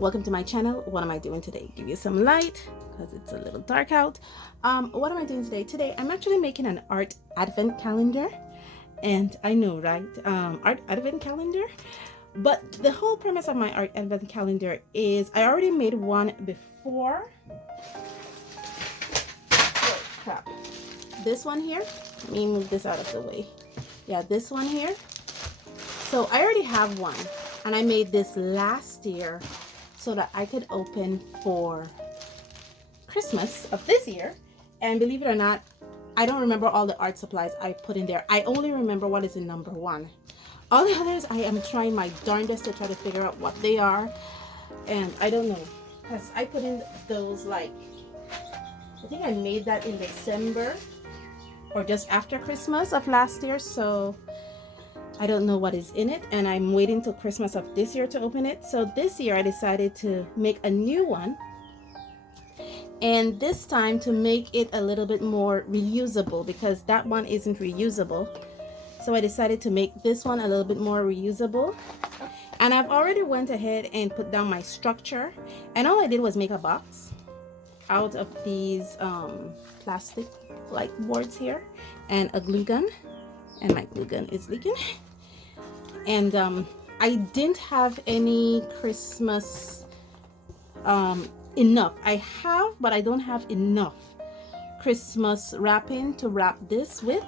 Welcome to my channel. What am I doing today? Give you some light because it's a little dark out. What am I doing today? Today I'm actually making an art advent calendar, and I know, right? Art advent calendar. But the whole premise of my art advent calendar is I already made one before. Oh crap! This one here. Let me move this out of the way. Yeah, this one here. So I already have one, and I made this last year so that I could open for Christmas of this year. And believe it or not, I don't remember all the art supplies I put in there. I only remember what is in number one. All the others, I am trying my darndest to try to figure out what they are. And I don't know, because I put in those, like, I think I made that in December or just after Christmas of last year. So I don't know what is in it, and I'm waiting till Christmas of this year to open it. So this year I decided to make a new one, and this time to make it a little bit more reusable, because that one isn't reusable. So I decided to make this one a little bit more reusable. And I've already went ahead and put down my structure, and all I did was make a box out of these plastic like boards here and a glue gun, and my glue gun is leaking. And I didn't have any Christmas enough. I have, but I don't have enough Christmas wrapping to wrap this with.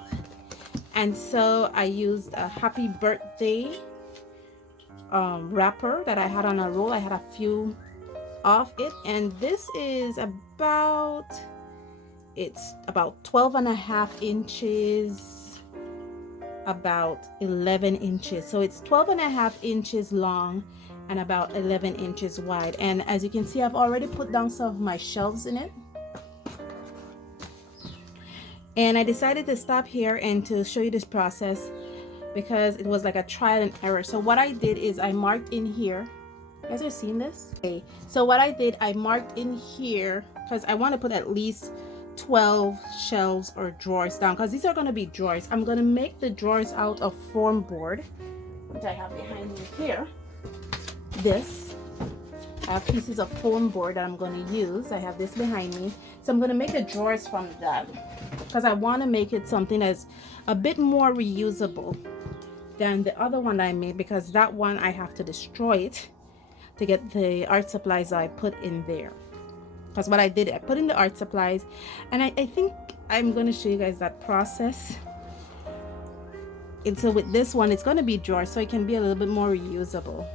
And so I used a happy birthday wrapper that I had on a roll. I had a few of it, and this is about, it's about 12.5 inches, about 11 inches. So it's 12.5 inches long and about 11 inches wide. And as you can see, I've already put down some of my shelves in it. And I decided to stop here and to show you this process because it was like a trial and error. So what I did is I marked in here. You guys are seeing this? Okay. So what I did, I marked in here because I want to put at least 12 shelves or drawers down, because these are going to be drawers. I'm going to make the drawers out of foam board, which I have behind me here. This, I have pieces of foam board that I'm going to use. I have this behind me. So I'm going to make the drawers from that because I want to make it something that's a bit more reusable than the other one I made, because that one I have to destroy it to get the art supplies I put in there. Because what I did, I put in the art supplies, and I think I'm going to show you guys that process. And so with this one, it's going to be drawers, so it can be a little bit more reusable.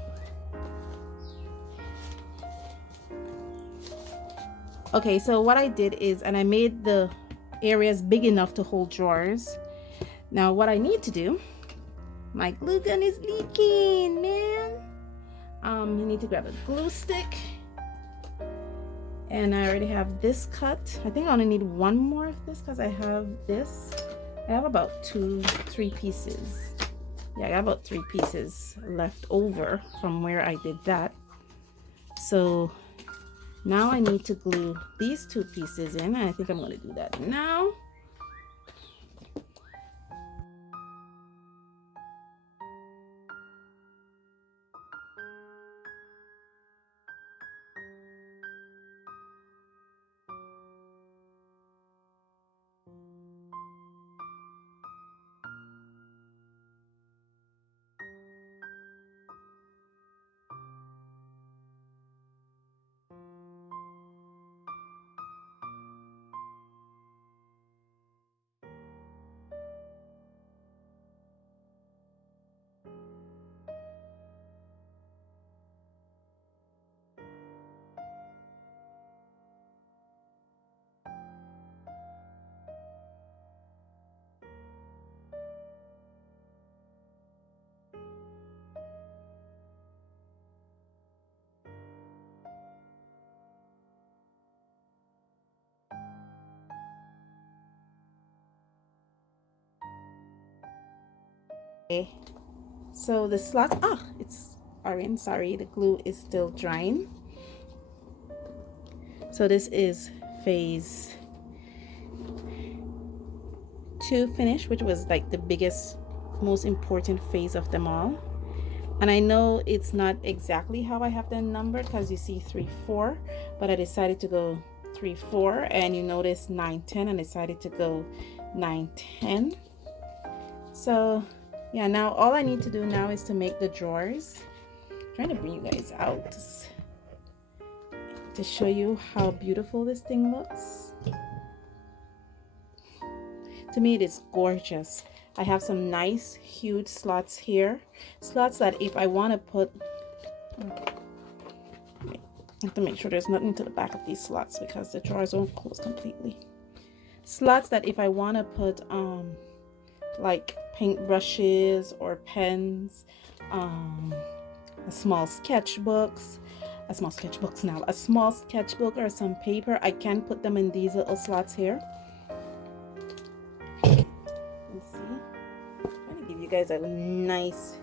Okay, so what I did is, and I made the areas big enough to hold drawers. Now what I need to do, my glue gun is leaking, man. I need to grab a glue stick. And I already have this cut. I think I only need one more of this because I have this. I have about 3 pieces. Yeah, I got about 3 pieces left over from where I did that. So now I need to glue these 2 pieces in. I think I'm going to do that now. Okay, so the slots, it's orange, sorry, the glue is still drying. So this is phase 2 finish, which was like the biggest, most important phase of them all. And I know it's not exactly how I have them numbered because you see 3, 4, but I decided to go 3, 4, and you notice 9, 10, and I decided to go 9, 10. So yeah, now all I need to do now is to make the drawers. I'm trying to bring you guys out to show you how beautiful this thing looks. To me, it is gorgeous. I have some nice huge slots here, slots that if I want to put, I have to make sure there's nothing to the back of these slots because the drawers won't close completely. Slots that if I want to put like paintbrushes or pens, a small sketchbook or some paper, I can put them in these little slots here. Let's see. I'm going to give you guys a nice,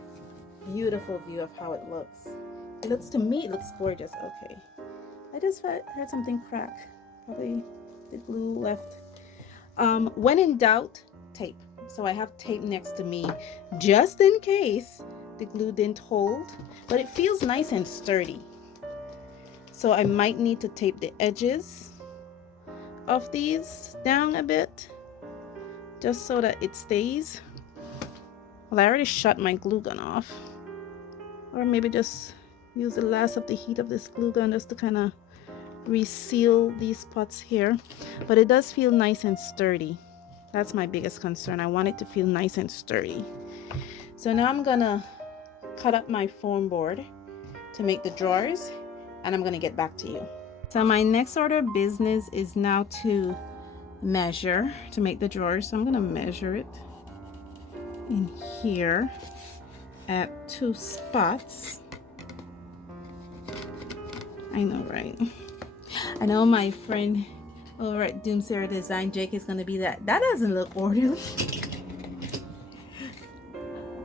beautiful view of how it looks. It looks, to me, it looks gorgeous. Okay. I just heard something crack. Probably the glue left. When in doubt, tape. So I have tape next to me just in case the glue didn't hold, but it feels nice and sturdy. So I might need to tape the edges of these down a bit just so that it stays. Well, I already shut my glue gun off, or maybe just use the last of the heat of this glue gun just to kind of reseal these spots here. But it does feel nice and sturdy. That's my biggest concern. I want it to feel nice and sturdy. So now I'm gonna cut up my foam board to make the drawers, and I'm gonna get back to you. So my next order of business is now to measure to make the drawers. So I'm gonna measure it in here at 2 spots. I know, right? I know my friend over at Doomsayer Design, Jake, is gonna be that doesn't look orderly.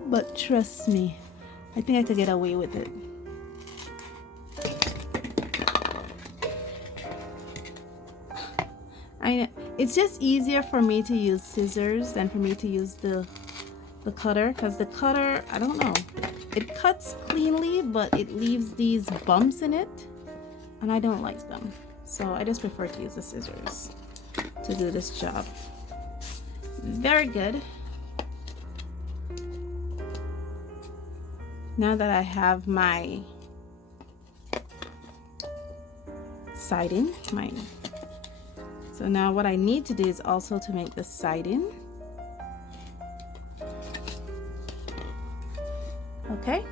But trust me, I think I could get away with it. It's just easier for me to use scissors than for me to use the cutter, because the cutter, I don't know, it cuts cleanly, but it leaves these bumps in it, and I don't like them. So I just prefer to use the scissors to do this job. Very good. Now that I have my siding, so now what I need to do is also to make the siding. Okay.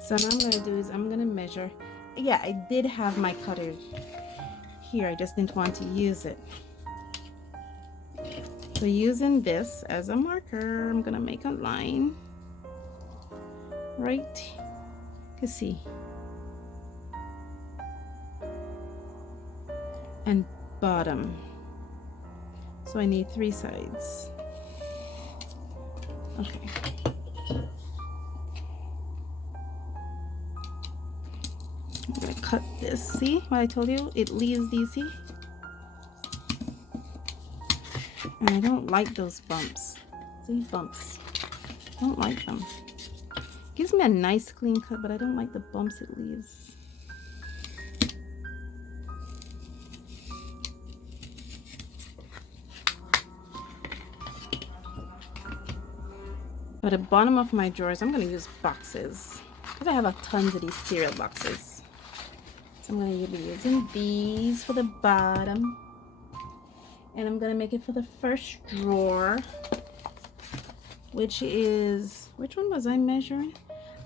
So now I'm gonna do is I'm gonna measure. Yeah, I did have my cutter here. I just didn't want to use it. So using this as a marker, I'm gonna make a line right. You see, and bottom. So I need 3 sides. Okay. I'm gonna cut this. See what I told you? It leaves these, see? And I don't like those bumps. See, bumps. I don't like them. Gives me a nice clean cut, but I don't like the bumps it leaves. For the bottom of my drawers, I'm going to use boxes because I have a tons of these cereal boxes. So I'm going to be using these for the bottom, and I'm going to make it for the first drawer, which is, which one was I measuring?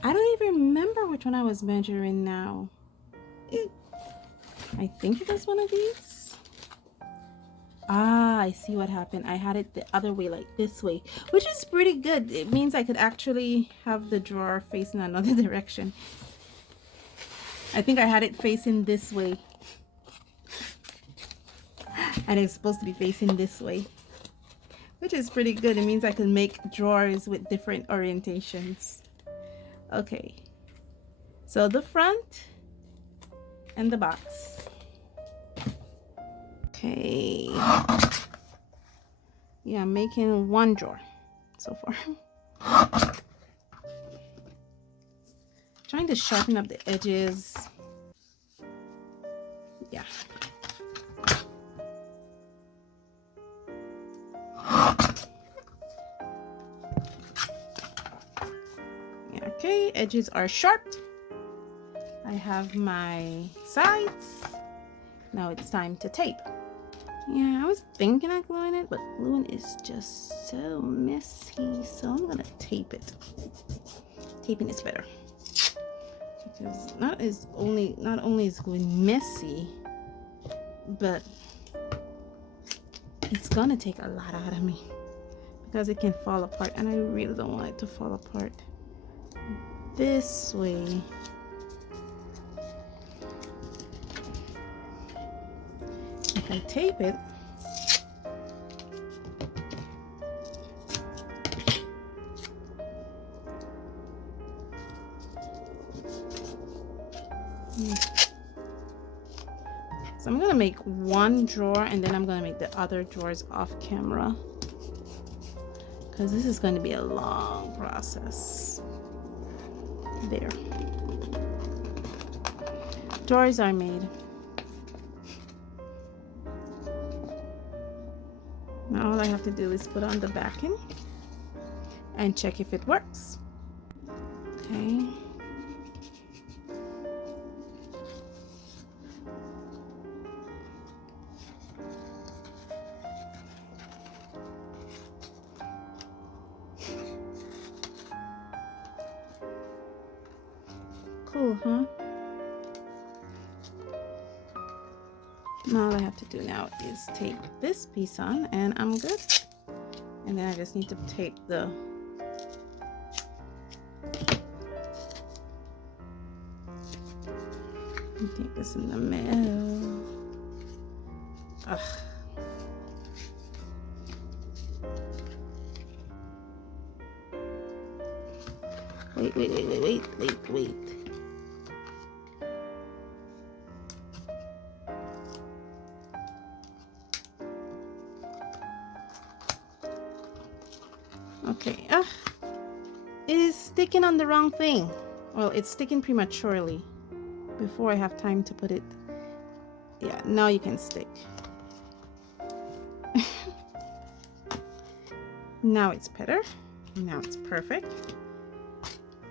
I don't even remember which one I was measuring now. I think it was one of these. Ah, I see what happened. I had it the other way, like this way, which is pretty good. It means I could actually have the drawer facing another direction. I think I had it facing this way, and it's supposed to be facing this way, which is pretty good. It means I can make drawers with different orientations. Okay, so the front and the box. Okay, yeah, I'm making 1 drawer so far. Trying to sharpen up the edges. Yeah. Okay, edges are sharp. I have my sides. Now it's time to tape. Yeah, I was thinking of gluing it, but gluing is just so messy. So I'm gonna tape it. Taping is better. Because not only is gluing messy, but it's gonna take a lot out of me. Because it can fall apart, and I really don't want it to fall apart. This way. If I tape it, so I'm gonna make one drawer and then I'm gonna make the other drawers off camera, because this is going to be a long process. There. Drawers are made. Now all I have to do is put on the backing and check if it works. Okay. Cool, huh? Now all I have to do now is tape this piece on and I'm good. And then I just need to tape the tape this in the middle. Ugh. Wait. Okay, it is sticking on the wrong thing. Well, it's sticking prematurely before I have time to put it. Yeah, now you can stick. Now it's better. Now it's perfect.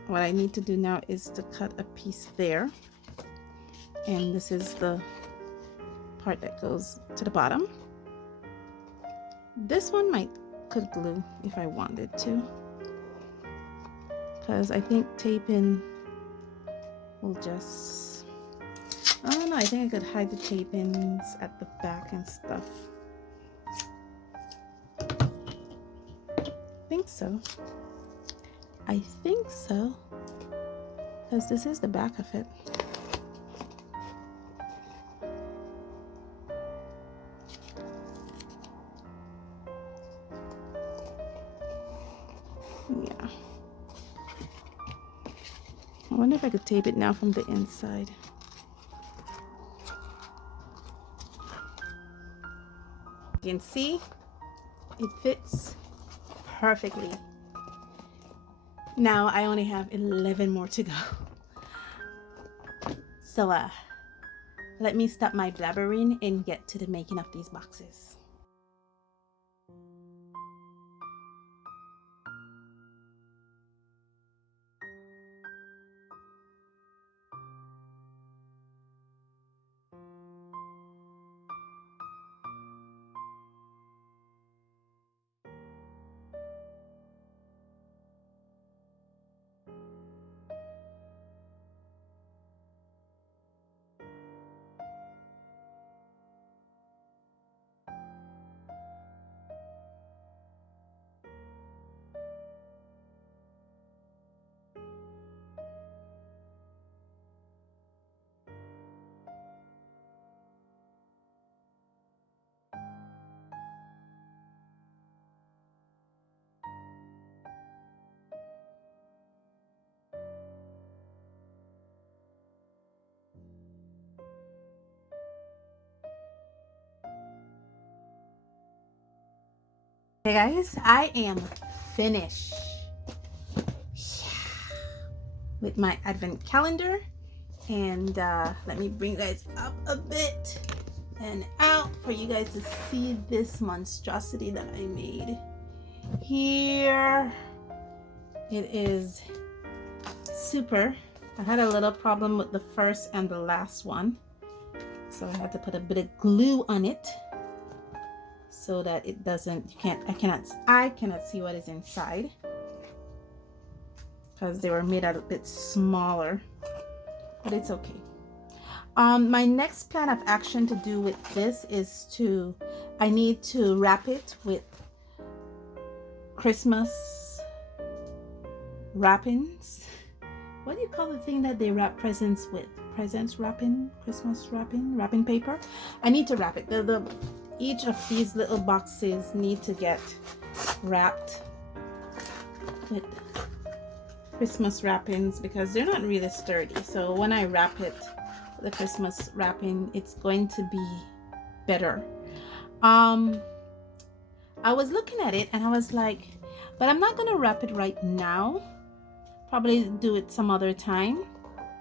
What I need to do now is to cut a piece there. And this is the part that goes to the bottom. This one could glue if I wanted to, because I think taping will just, I don't know, I think I could hide the tapings at the back and stuff. I think so, because this is the back of it. Yeah. I wonder if I could tape it now from the inside. You can see it fits perfectly. Now I only have 11 more to go. So let me stop my blabbering and get to the making of these boxes. Hey guys, I am finished. Yeah. with my advent calendar. And let me bring you guys up a bit and out for you guys to see this monstrosity that I made. Here it is. Super. I had a little problem with the first and the last one, so I had to put a bit of glue on it so that it doesn't, I cannot see what is inside, because they were made a bit smaller, but it's okay. My next plan of action to do with this is I need to wrap it with Christmas wrappings. What do you call the thing that they wrap presents with? Presents wrapping, Christmas wrapping paper. I need to wrap it. Each of these little boxes need to get wrapped with Christmas wrappings because they're not really sturdy. So when I wrap it with the Christmas wrapping, it's going to be better. I was looking at it and I was like, but I'm not gonna wrap it right now. Probably do it some other time,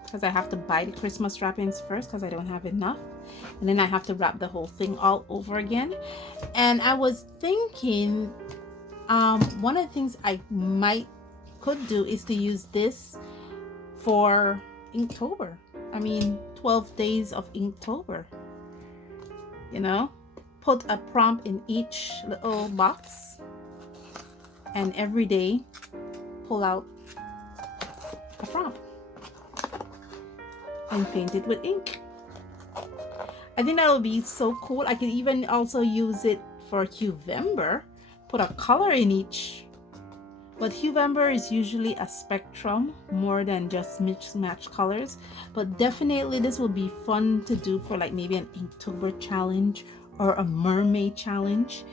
because I have to buy the Christmas wrappings first because I don't have enough, and then I have to wrap the whole thing all over again. And I was thinking one of the things I could do is to use this for Inktober. I mean 12 days of Inktober, you know, put a prompt in each little box and every day pull out a prompt and paint it with ink. I think that would be so cool. I can even also use it for Huevember, put a color in each, but Huevember is usually a spectrum more than just mix-match colors. But definitely this would be fun to do for like maybe an Inktober challenge or a mermaid challenge.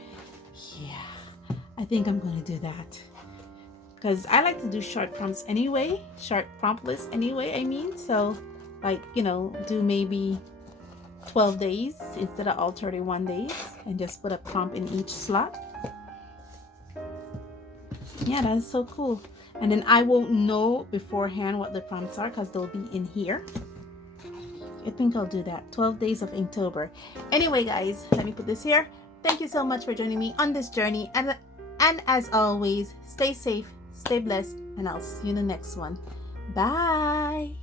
Yeah, I think I'm gonna do that, because I like to do short prompts anyway, short prompt lists anyway, I mean. So like, you know, do maybe 12 days instead of all 31 days and just put a prompt in each slot. Yeah, that is so cool. And then I won't know beforehand what the prompts are because they'll be in here. I think I'll do that. 12 days of Inktober. Anyway, guys, let me put this here. Thank you so much for joining me on this journey. And as always, stay safe, stay blessed, and I'll see you in the next one. Bye.